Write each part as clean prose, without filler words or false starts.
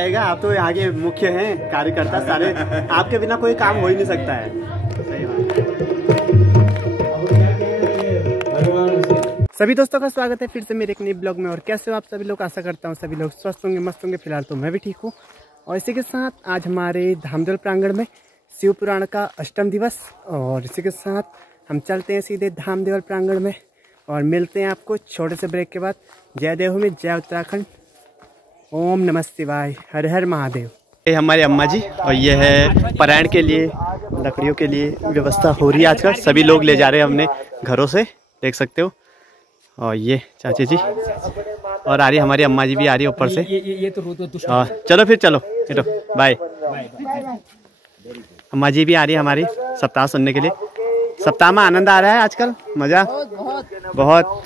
आएगा, आप तो यहाँ के मुख्य हैं, कार्यकर्ता सारे, आपके बिना कोई काम हो ही नहीं सकता है। सही बात। सभी दोस्तों का स्वागत है फिर से मेरे एक नए ब्लॉग में। और कैसे हो आप सभी लोग? आशा करता हूँ सभी लोग स्वस्थ होंगे, मस्त होंगे। फिलहाल तो मैं भी ठीक हूँ। और इसी के साथ आज हमारे धामदेवल प्रांगण में शिव पुराण का अष्टम दिवस, और इसी के साथ हम चलते हैं सीधे धामदेवल प्रांगण में और मिलते हैं आपको छोटे से ब्रेक के बाद। जय देवभूमि, जय उत्तराखंड, ओम नमः शिवाय, हर हर महादेव। ये हमारी अम्मा जी, और ये है पारायण के लिए लकड़ियों के लिए व्यवस्था हो रही है आजकल। सभी लोग ले जा रहे हैं हमने घरों से, देख सकते हो। और ये चाची जी और आ रही हमारी अम्मा जी भी आ रही है ऊपर से। ये तो चलो फिर, चलो बाय। अम्मा जी भी आ रही है हमारी सप्ताह सुनने के लिए। सप्ताह में आनंद आ रहा है आजकल, मजा बहुत।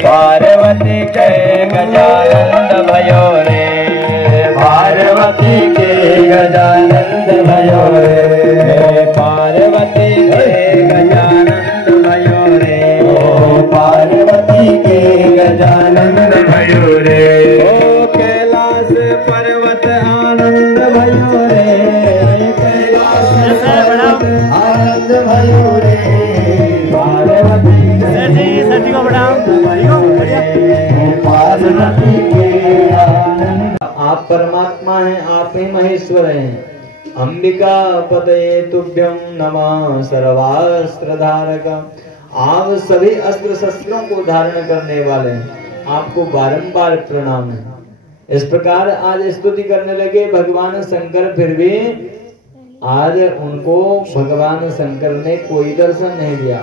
पार्वती के गजानंद भयो रे, पार्वती के गजानंद भयो रे, पार्वती के गजानंद भयो रे, ओ पार्वती के गजानंद भयो रे, ओ कैलाश पर्वत आनंद भयो रे, कैलाश पर्वत आनंद भयो रे, पार्वती सती को बढ़ाओ। आप परमात्मा हैं, आप ही महेश्वर हैं। अंबिका पतये तुभ्यं नमः सर्वास्त्र धारक। आप सभी अस्त्र शस्त्रों को धारण करने वाले हैं, आपको बारंबार प्रणाम है। इस प्रकार आज स्तुति करने लगे भगवान शंकर, फिर भी आज उनको भगवान शंकर ने कोई दर्शन नहीं दिया।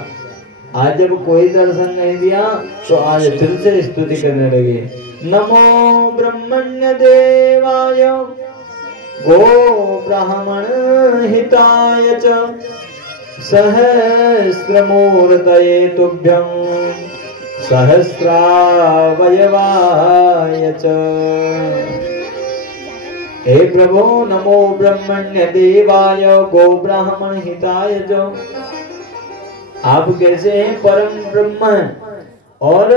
आज जब कोई दर्शन नहीं दिया तो आज फिर से स्तुति करने लगे। नमो ब्रह्मण्य देवाय गो ब्राह्मण हिताय च सहस्रमूर्तये तुभ्यं सहस्रावयवाय च। हे प्रभु, नमो ब्रह्मण्य देवाय गो ब्राह्मण हिताय च। आप कैसे हैं? परम ब्रह्म और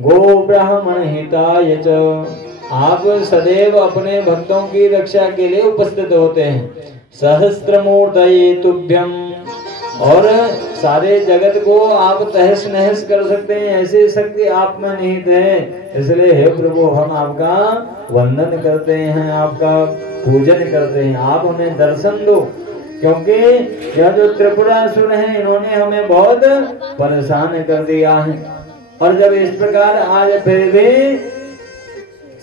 गो ब्राह्मण हिताय च। आप सदैव अपने भक्तों की रक्षा के लिए उपस्थित होते हैं। सहस्त्रमूर्तये तुभ्यं, और सारे जगत को आप तहस नहस कर सकते हैं, ऐसी शक्ति आप में निहित है। इसलिए हे प्रभु, हम आपका वंदन करते हैं, आपका पूजन करते हैं। आप हमें दर्शन दो, क्योंकि यह जो त्रिपुरासुर हैं, इन्होंने हमें बहुत परेशान कर दिया है। और जब इस प्रकार आज फिर भी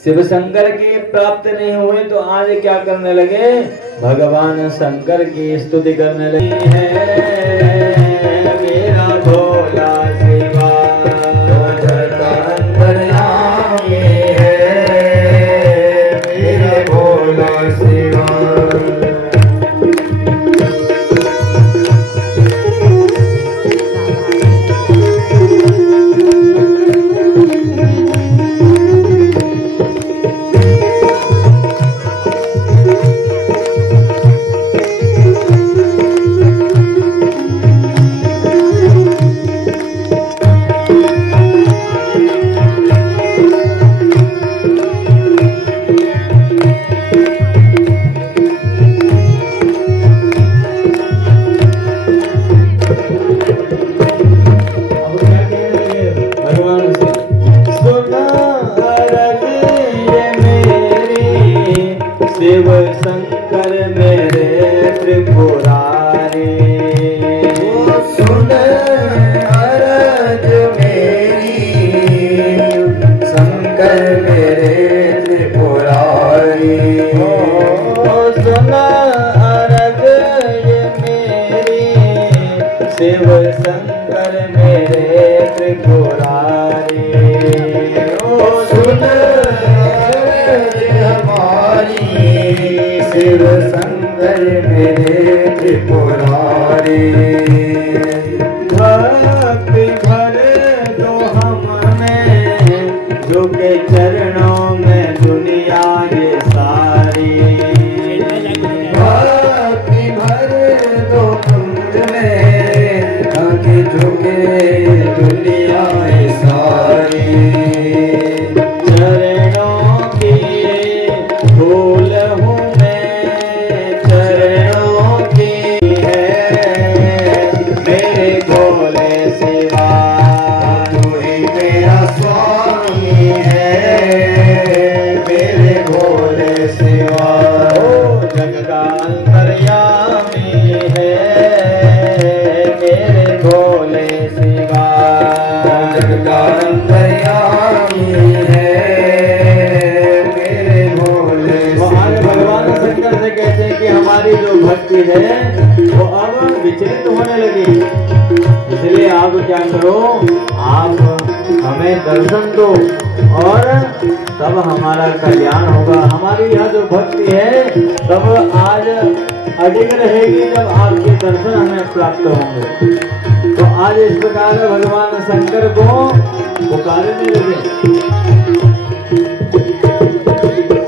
शिव शंकर की प्राप्त नहीं हुए तो आज क्या करने लगे? भगवान शंकर की स्तुति करने लगे हैं। मेरा भोला शिवा अंतर्यामी है, मेरा भोला शिवा। पुरारी। भक्ति भर दो हमें जो के चरणों में दुनिया ये सारी। भक्ति भर दो हमें ताकि झुके दुनिया ये सारी। चरणों की धूल हूँ मैं, चरणों की है मेरे भोले सिवा। तू ही मेरा स्वामी है मेरे भोले सिवा। ओ जग का अंतर्यामी है मेरे भोले सिवा। जग का अंतर्यामी है मेरे भोले सिवा। भगवान शंकर से कहते हैं कि हमारी जो भक्ति है वो अब विचलित होने लगी, इसलिए आप क्या करो, आप हमें दर्शन दो और तब हमारा कल्याण होगा। हमारी यह जो भक्ति है तब आज अडिग रहेगी जब आपके दर्शन हमें प्राप्त होंगे। तो आज इस प्रकार भगवान शंकर को पुकारने लगे।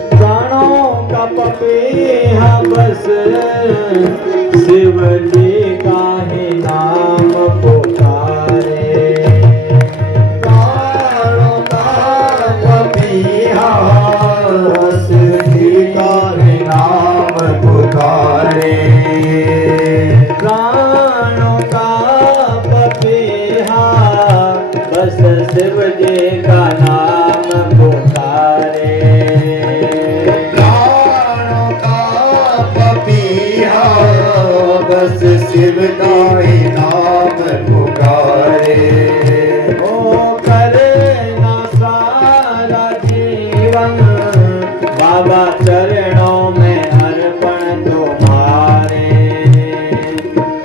प्राणों का पपीहा बस शिव जी का ही नाम पुकारे। प्राणों का पपीहा शिव जी का ही नाम पुकारे। प्राणों का पपीहा बस शिव जी का नाम पुकारे। प्राणों का पपीहा बस शिव का ही नाम पुकारे। ओ करे ना सारा जीवन बाबा चरणों में अर्पण तुम्हारे।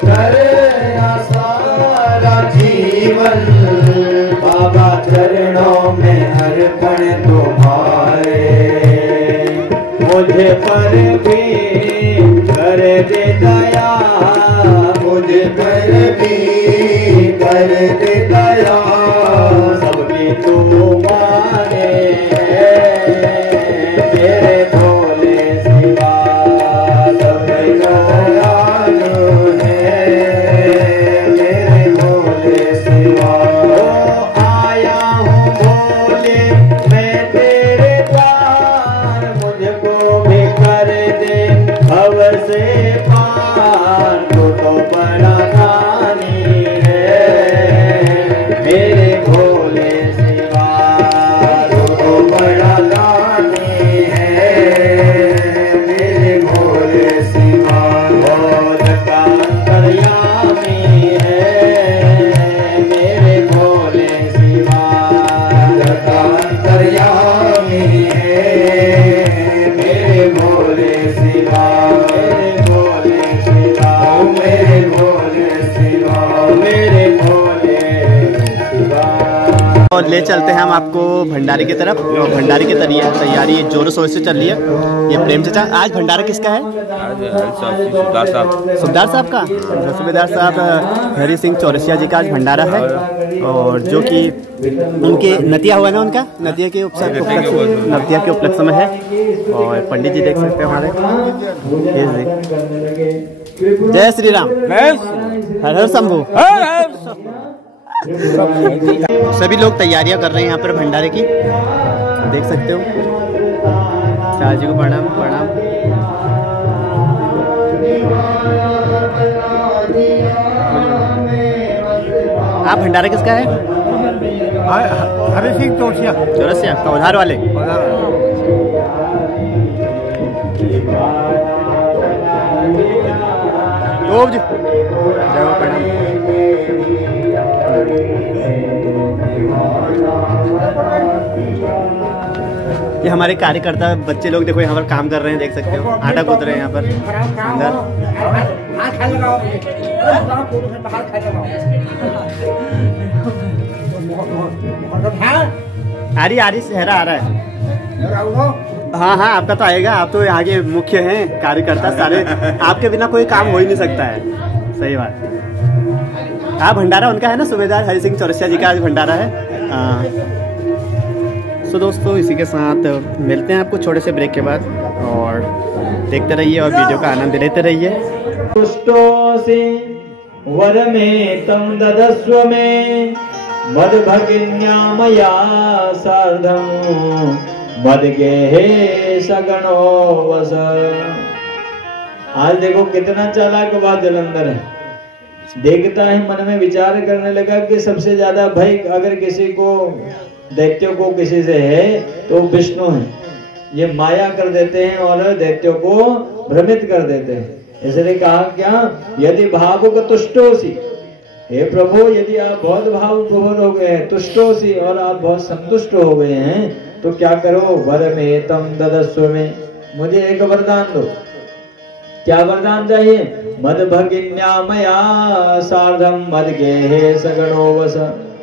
करे ना सारा जीवन बाबा चरणों में अर्पण तुम्हारे। मुझे पर भी कर दे दया, मुझे पर भी कर दे दया, सबकी तू माने मेरे भोले सिवा। सबकी दयालु है मेरे भोले सिवा। ओ आया हूँ भोले मैं तेरे द्वार, मुझको भी कर दे भव से पार। तो बड़ा दानी है मेरे भोले सिवा। तो बड़ा दानी है मेरे भोले सिवा। भोज का अंतर्यामी है मेरे भोले सिवा। भोज का अंतर्यामी है मेरे भोले सिवा। मेरे भोले सिवा मेरे भोले सिवा मेरे भोले सिवा। और ले चलते हैं हम आपको भंडारे की तरफ। और भंडारे की तैयारी जोरों शोर से चल रही है। ये प्रेम चाचा, आज भंडारा किसका है? सुबेदार साहब। सुबेदार साहब का? सुबेदार साहब हरि सिंह चौरसिया जी का आज भंडारा है। और जो कि उनके नतिया हुआ ना, उनका नतिया के उपलक्ष्य में है। और पंडित जी देख सकते हैं हमारे। जय श्री राम, हर हर शंभू। सभी लोग तैयारियां कर रहे हैं यहाँ पर भंडारे की, देख सकते हो। शाह जी को प्रणाम प्रणाम। आप भंडारा किसका है? हरि सिंह चौरसिया। चौरसिया का उधार वाले। जी जय हो, प्रणाम। ये हमारे कार्यकर्ता बच्चे लोग देखो यहाँ पर काम कर रहे हैं, देख सकते हो। आटा कूद रहे हैं यहाँ पर। आ रही सेहरा आ रहा है। हाँ हाँ, आपका तो आएगा। आप तो यहाँ के मुख्य हैं, कार्यकर्ता सारे। आपके बिना कोई काम हो ही नहीं सकता है। सही बात। हाँ, भंडारा उनका है ना, सूबेदार हरि सिंह चौरसिया जी का आज भंडारा है। हाँ। तो दोस्तों, इसी के साथ मिलते हैं आपको छोटे से ब्रेक के बाद, और देखते रहिए और वीडियो का आनंद लेते रहिए। तुष्टोऽसि वर में तम ददस्व में मद भगिन्या मया सार्धम मद गेहे सगणो वस। आज देखो कितना चालाक बात जलंधर है। देखता है, मन में विचार करने लगा कि सबसे ज्यादा भय अगर किसी को, दैत्यों को किसी से है तो विष्णु है। ये माया कर देते हैं और दैत्यों को भ्रमित कर देते हैं। इसलिए कहा क्या, यदि भावुक तुष्टोसी, हे प्रभु यदि आप बहुत भाव प्रबल हो गए हैं, तुष्टोसी और आप बहुत संतुष्ट हो गए हैं, तो क्या करो, वर में तम ददस्व में, मुझे एक वरदान दो। क्या वरदान चाहिए? मद भगिन्या मया सार्धम मद गेहे सगणो वस।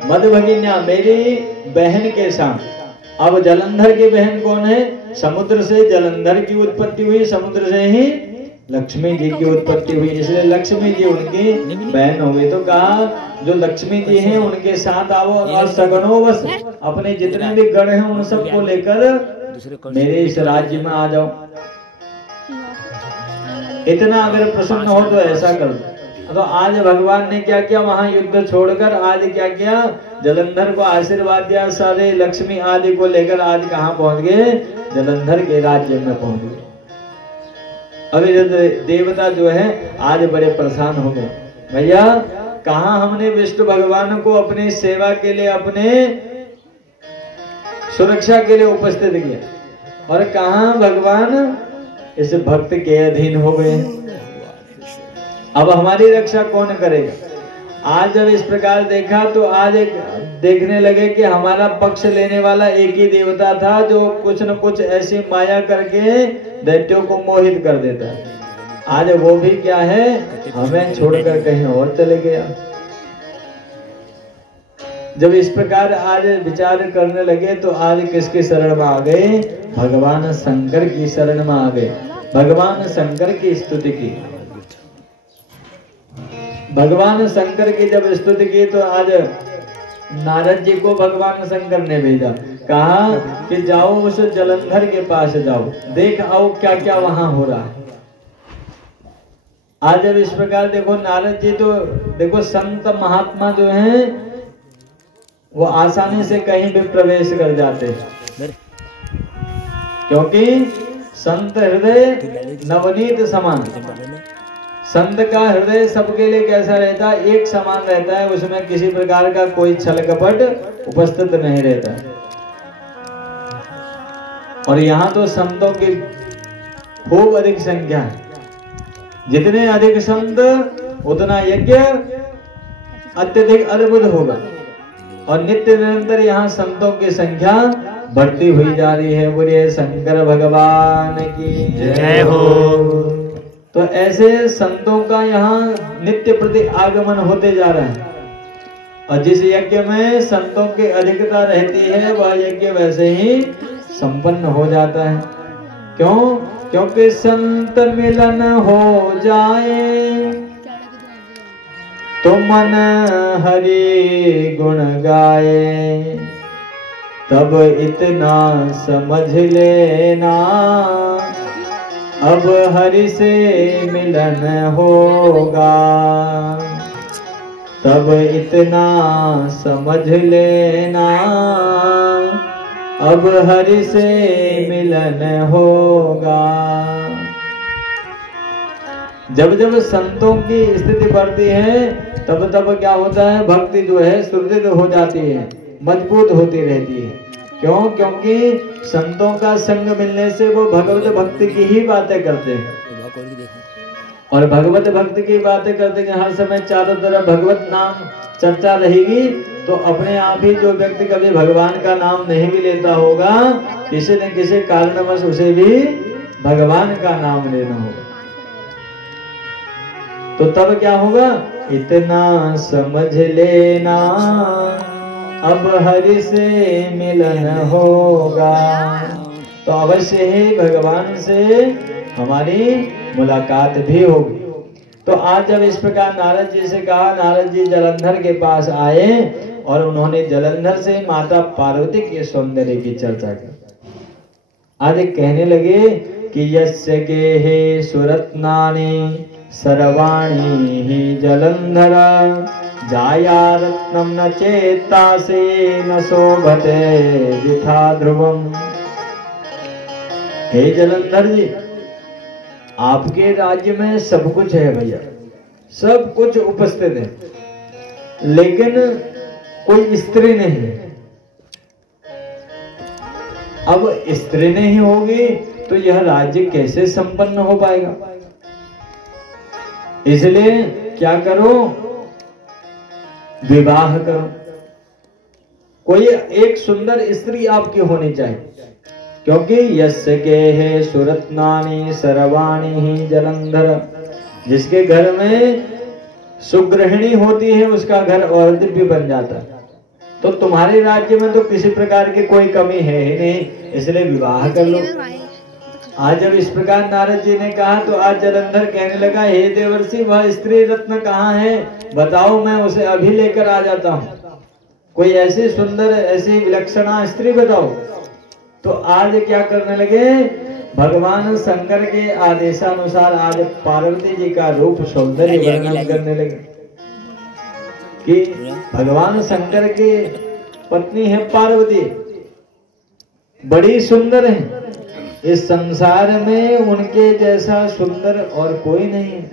मद भगिन्या, मेरी बहन के साथ। अब जलंधर की बहन कौन है? समुद्र से जलंधर की उत्पत्ति हुई, समुद्र से ही लक्ष्मी जी की उत्पत्ति हुई, इसलिए लक्ष्मी जी उनकी बहन हो गई। तो कहा जो लक्ष्मी जी हैं उनके साथ आओ और सगणो वस, अपने जितने भी गण हैं उन सबको लेकर मेरे इस राज्य में आ जाओ। इतना अगर प्रसन्न हो तो ऐसा करो। तो आज भगवान ने क्या किया, वहां युद्ध छोड़कर आज क्या किया, जलंधर को आशीर्वाद दिया। सारे लक्ष्मी आदि को लेकर आज कहाँ पहुंच गए? जलंधर के राज्य में पहुंच गए। अभी देवता जो है आज बड़े परेशान हो गए, भैया कहा हमने विष्णु भगवान को अपनी सेवा के लिए, अपने सुरक्षा के लिए उपस्थित किया, और कहा भगवान इस भक्त के अधीन हो गए। अब हमारी रक्षा कौन करेगा? आज जब इस प्रकार देखा तो आज एक देखने लगे कि हमारा पक्ष लेने वाला एक ही देवता था जो कुछ न कुछ ऐसी माया करके दैत्यों को मोहित कर देता है। आज वो भी क्या है, हमें छोड़कर कहीं और चले गया। जब इस प्रकार आज विचार करने लगे तो आज किसकी शरण में आ गए? भगवान शंकर की शरण में आ गए। भगवान शंकर की स्तुति की। भगवान शंकर की जब स्तुति की तो आज नारद जी को भगवान शंकर ने भेजा, कहा कि जाओ उस जलंधर के पास जाओ, देख आओ क्या क्या वहां हो रहा है। आज जब इस प्रकार देखो नारद जी तो देखो संत महात्मा जो हैं वो आसानी से कहीं भी प्रवेश कर जाते हैं, क्योंकि संत हृदय नवनीत समान। संत का हृदय सबके लिए कैसा रहता है? एक समान रहता है, उसमें किसी प्रकार का कोई छल कपट उपस्थित नहीं रहता। और यहाँ तो संतों की खूब अधिक संख्या है। जितने अधिक संत उतना यज्ञ अत्यधिक अद्भुत होगा, और नित्य निरंतर यहाँ संतों की संख्या बढ़ती हुई जा रही है। बोलिए शंकर भगवान की जय हो। तो ऐसे संतों का यहाँ नित्य प्रति आगमन होते जा रहा है, और जिस यज्ञ में संतों की अधिकता रहती है वह यज्ञ वैसे ही संपन्न हो जाता है। क्यों? क्योंकि संत मिलन हो जाए तो मन हरि गुण गाए, तब इतना समझ लेना अब हरि से मिलन होगा। तब इतना समझ लेना अब हरि से मिलन होगा। जब जब संतों की स्थिति बढ़ती है तब तब क्या होता है? भक्ति जो है सुदृढ़ हो जाती है, मजबूत होती रहती है। क्यों? क्योंकि संतों का संग मिलने से वो भगवत भक्ति की ही बातें करते हैं, और भगवत भक्ति की बातें करते हैं। हर समय चारों तरफ भगवत नाम चर्चा रहेगी तो अपने आप ही जो व्यक्ति कभी भगवान का नाम नहीं भी लेता होगा, किसी न किसी कारणवश उसे भी भगवान का नाम लेना होगा। तो तब क्या होगा? इतना समझ लेना अब हरि से मिलन होगा। तो अवश्य ही भगवान से हमारी मुलाकात भी होगी। तो आज जब इस प्रकार नारद जी से कहा, नारद जी जलंधर के पास आए और उन्होंने जलंधर से माता पार्वती के सौंदर्य की चर्चा की। आज कहने लगे कि यस्य गेहे सुरत्नानि सर्वाणि ही जलंधर जाया रत्नम न चेतासे न शोभते वृथा ध्रुवम। हे जलंधर जी, आपके राज्य में सब कुछ है भैया, सब कुछ उपस्थित है, लेकिन कोई स्त्री नहीं है। अब स्त्री नहीं होगी तो यह राज्य कैसे संपन्न हो पाएगा? इसलिए क्या करो, विवाह करो। कोई एक सुंदर स्त्री आपकी होनी चाहिए, क्योंकि यस्य गेहे सुरत्नानि सर्वाणि ही जलंधर, जिसके घर में सुगृहिणी होती है उसका घर और दिव्य बन जाता है। तो तुम्हारे राज्य में तो किसी प्रकार की कोई कमी है ही नहीं, इसलिए विवाह कर लो। आज जब इस प्रकार नारद जी ने कहा तो आज जलंधर कहने लगा, हे देवर्षि, वह स्त्री रत्न कहाँ है? बताओ, मैं उसे अभी लेकर आ जाता हूँ। कोई ऐसी सुंदर, ऐसी विलक्षणा स्त्री बताओ। तो आज क्या करने लगे, भगवान शंकर के आदेशानुसार आज पार्वती जी का रूप सौंदर्य वर्णन करने लगे कि भगवान शंकर की पत्नी है पार्वती, बड़ी सुंदर है। इस संसार में उनके जैसा सुंदर और कोई नहीं है।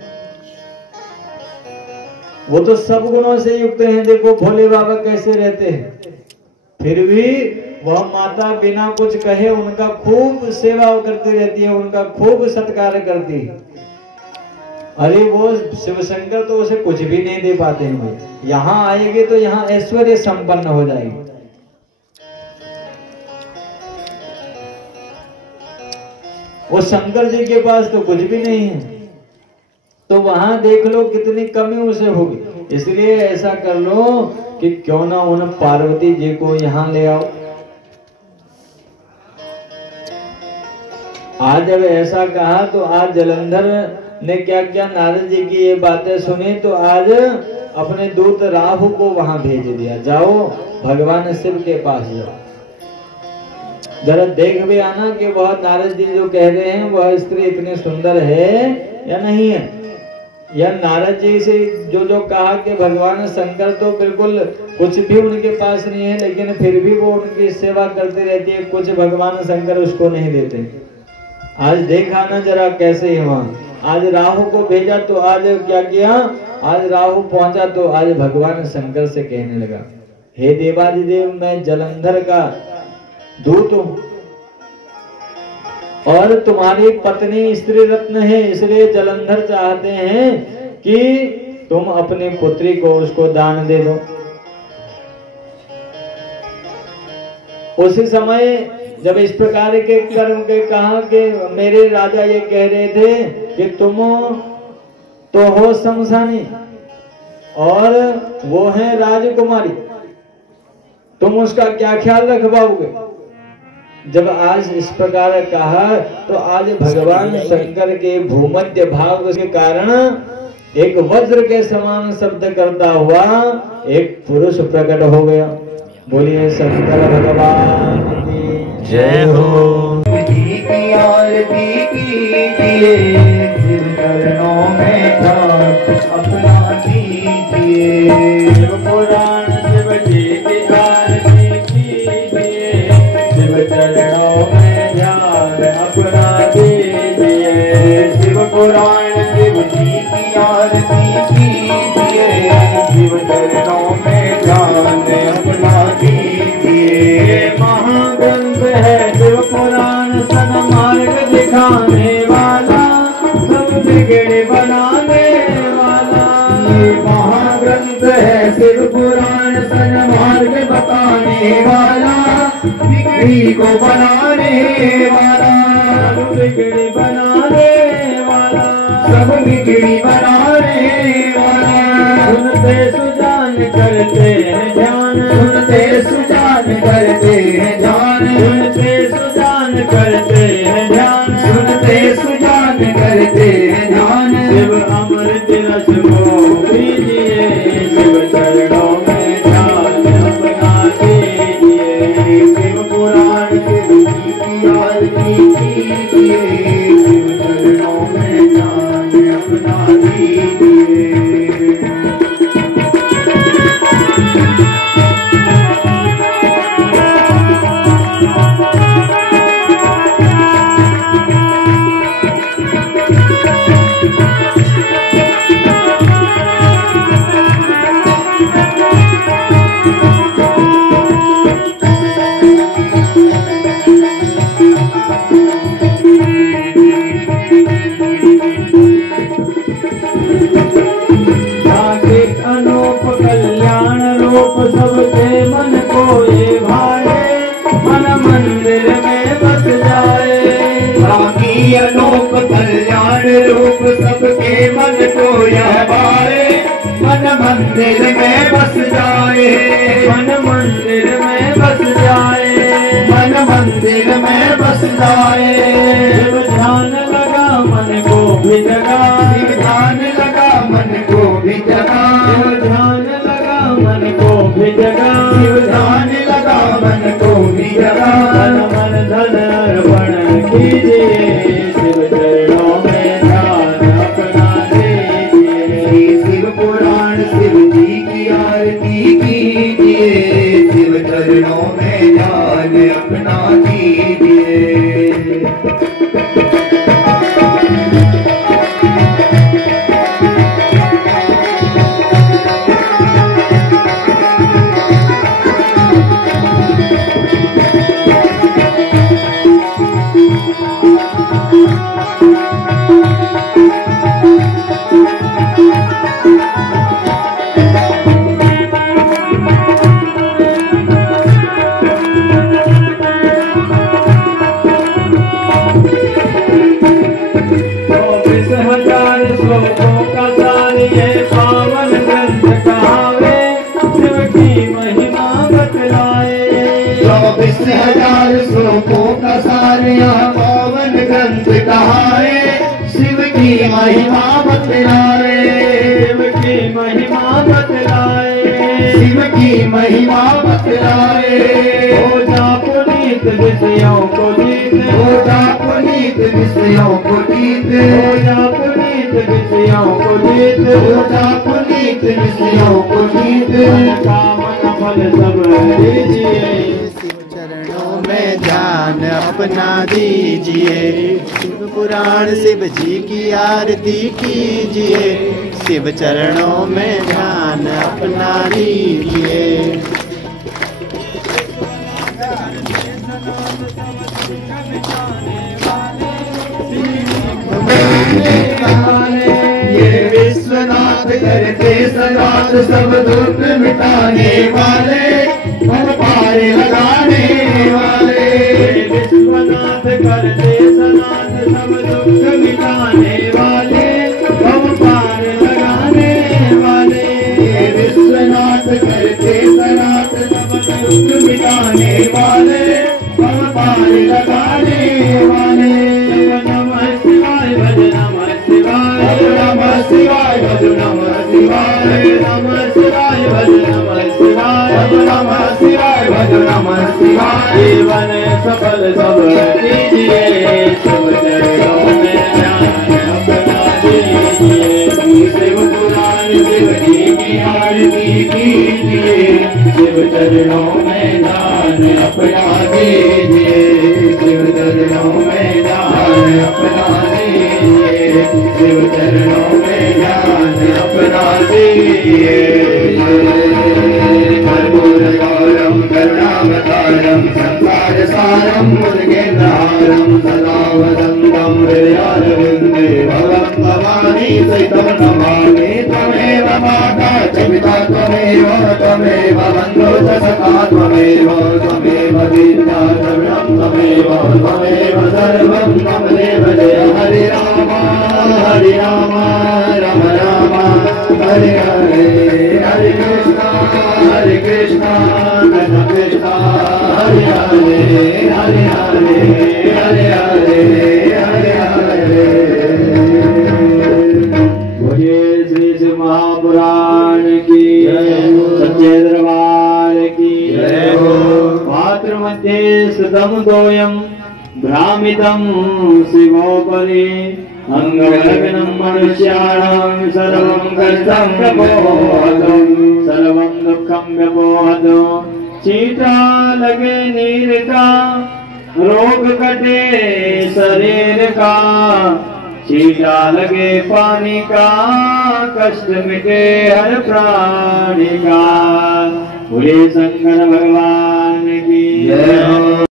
वो तो सब गुणों से युक्त हैं। देखो भोले बाबा कैसे रहते हैं, फिर भी वह माता बिना कुछ कहे उनका खूब सेवा करती रहती है, उनका खूब सत्कार करती है। अरे वो शिव शंकर तो उसे कुछ भी नहीं दे पाते हैं भाई। यहाँ आएंगे तो यहाँ ऐश्वर्य संपन्न हो जाएगी। वो शंकर जी के पास तो कुछ भी नहीं है, तो वहां देख लो कितनी कमी उसे होगी। इसलिए ऐसा कर लो कि क्यों ना उन पार्वती जी को यहाँ ले आओ। आज जब ऐसा कहा तो आज जलंधर ने क्या क्या नारद जी की ये बातें सुनी, तो आज अपने दूत राहु को वहां भेज दिया, जाओ भगवान शिव के पास जाओ, जरा देख भी आना कि वह नारद जी जो कह रहे हैं वह स्त्री इतनी सुंदर है या नहीं है। या नारद जी से जो कहा कि भगवान शंकर तो बिल्कुल कुछ भी उनके पास नहीं है, लेकिन फिर भी वो उनकी सेवा करती रहती है, कुछ भगवान शंकर उसको नहीं देते। आज देखा ना जरा कैसे है वहाँ। आज राहु को भेजा तो आज क्या किया, आज राहु पहुंचा तो आज भगवान शंकर से कहने लगा, हे देवादिदेव, मैं जलंधर का दूत हूं और तुम्हारी पत्नी स्त्री रत्न है, इसलिए जलंधर चाहते हैं कि तुम अपनी पुत्री को उसको दान दे दो। उसी समय जब इस प्रकार के कर्म के कहा कि मेरे राजा ये कह रहे थे कि तुम तो हो शमशानी और वो है राजकुमारी, तुम उसका क्या ख्याल रख पाओगे। जब आज इस प्रकार कहा तो आज भगवान शंकर के भूमध्य भाग के कारण एक वज्र के समान शब्द करता हुआ एक पुरुष प्रकट हो गया। बोलिए शंकर भगवान की जय हो। आरती कीजिए, सिर चरणों में अपना दीजिए, पुराण शिव जी की आरती कीजिए, शिव चरणों में ध्यान अपना दीजिए, शिव पुराण शिव जी की आरती कीजिए, शिव चरणों में ध्यान अपना दीजिए। महाग्रंथ है शिव पुराण, सन्मार्ग दिखाने वाला, सब बिगड़े बनाने वाला। महाग्रंथ है शिव पुराण, सन्मार्ग बताने वाला, बिगड़ी को बनाने वाला, बिगड़ी बनाने वाला, सब बिगड़ी बनाने वाला। सुनते सुजान करते हैं ध्यान, सुनते सुजान करते हैं ध्यान, सुनते सुजान करते भाए, मन मंदिर में बस जाए। बाकी अलोक कल्याण रूप सबके मन को यह भाए, मन मंदिर में बस जाए, मन मंदिर में बस जाए, मन मंदिर में बस जाए। शिव ध्यान लगा मन को भी जगा, शिव ध्यान लगा मन को भी जगा, शिव ध्यान लगा मन को भी जगा, शिव ध्यान लगा मन को भी जगा। मन मन धन अर्पण कीजिए, शिव चरणों में ध्यान अपना दीजिए। शिव पुराण शिव जी की आरती कीजिए, शिव चरणों में ध्यान अपना दीजिए। श्लोकों का सार ये पावन ग्रंथ कहावे, शिव की महिमा बतलाए। 24,000 श्लोकों का सार यह पावन ग्रंथ कहावे, शिव की महिमा बतलाए, शिव की महिमा बतलाए, शिव की महिमा बतलाए। हो जा पुनीत विषयों को जीत, हो जा पुनीत विषयों को जीत, हो जा पुनीत विषयों को जीत, हो जा पुनीत विषयों को जीत। कामना फल सब दीजिए, शिव चरणों में ध्यान अपना दीजिए। शिव पुराण शिव जी की आरती कीजिए, शिव चरणों में ध्यान अपना दीजिए। ये विश्वनाथ करते सनाथ सब दुख मिटाने वाले, हम पार लगाने वाले। विश्वनाथ करते सनाथ सब दुख मिटाने वाले, हम पार लगाने वाले। विश्वनाथ करते सनाथ सब दुख मिटाने वाले, हम पार लगाने वाले। नमः शिवाय भज नमः शिवाय, नमः शिवाय भज नमः शिवाय, नमः शिवाय भज नमः शिवाय, नमः शिवाय भज नमः शिवाय। जीवन सफल सब कीजिए, शिव चरणों में ध्यान अपना दीजिए। शिव पुराण शिव जी की आरती कीजिए, शिव चरणों में ध्यान अपना दीजिए, शिव चरणों में ध्यान अपना दीजिए, शिव चरणों में ध्यान अपना दीजिए। कर्पूरगौरं करुणावतारं संसार सारं मुरुगेन्द्रहारं सदा वदन्तं हृदयारविन्दे भवं भवानी सहितं नमामि। त्वमेव माता च पिता त्वमेव, त्वमेव बन्धुः च सखा त्वमेव, त्वमेव विद्या द्रविणं त्वमेव, त्वमेव सर्वं मम देव। जय हरे राम हरे राम राम राम हरे हरे, हरे कृष्णा कृष्ण कृष्ण हरे हरे, हरे हरे हरे हरे हरे हरे। बोलिए श्री शिव महापुराण की सच्चे दरबार की जय हो। पात्र मध्ये सुतम दोयम भ्रामितं शिवोपरि, अंगलग्नं मनुष्याणां सर्वं कष्टं व्यपोहतं, सर्वं दुःखं व्यपोहतं। चीटा लगे नीर का, रोग कटे शरीर का, चीटा लगे पानी का, कष्ट मिटे हर प्राणी का। बोले शंकर भगवान की जय हो।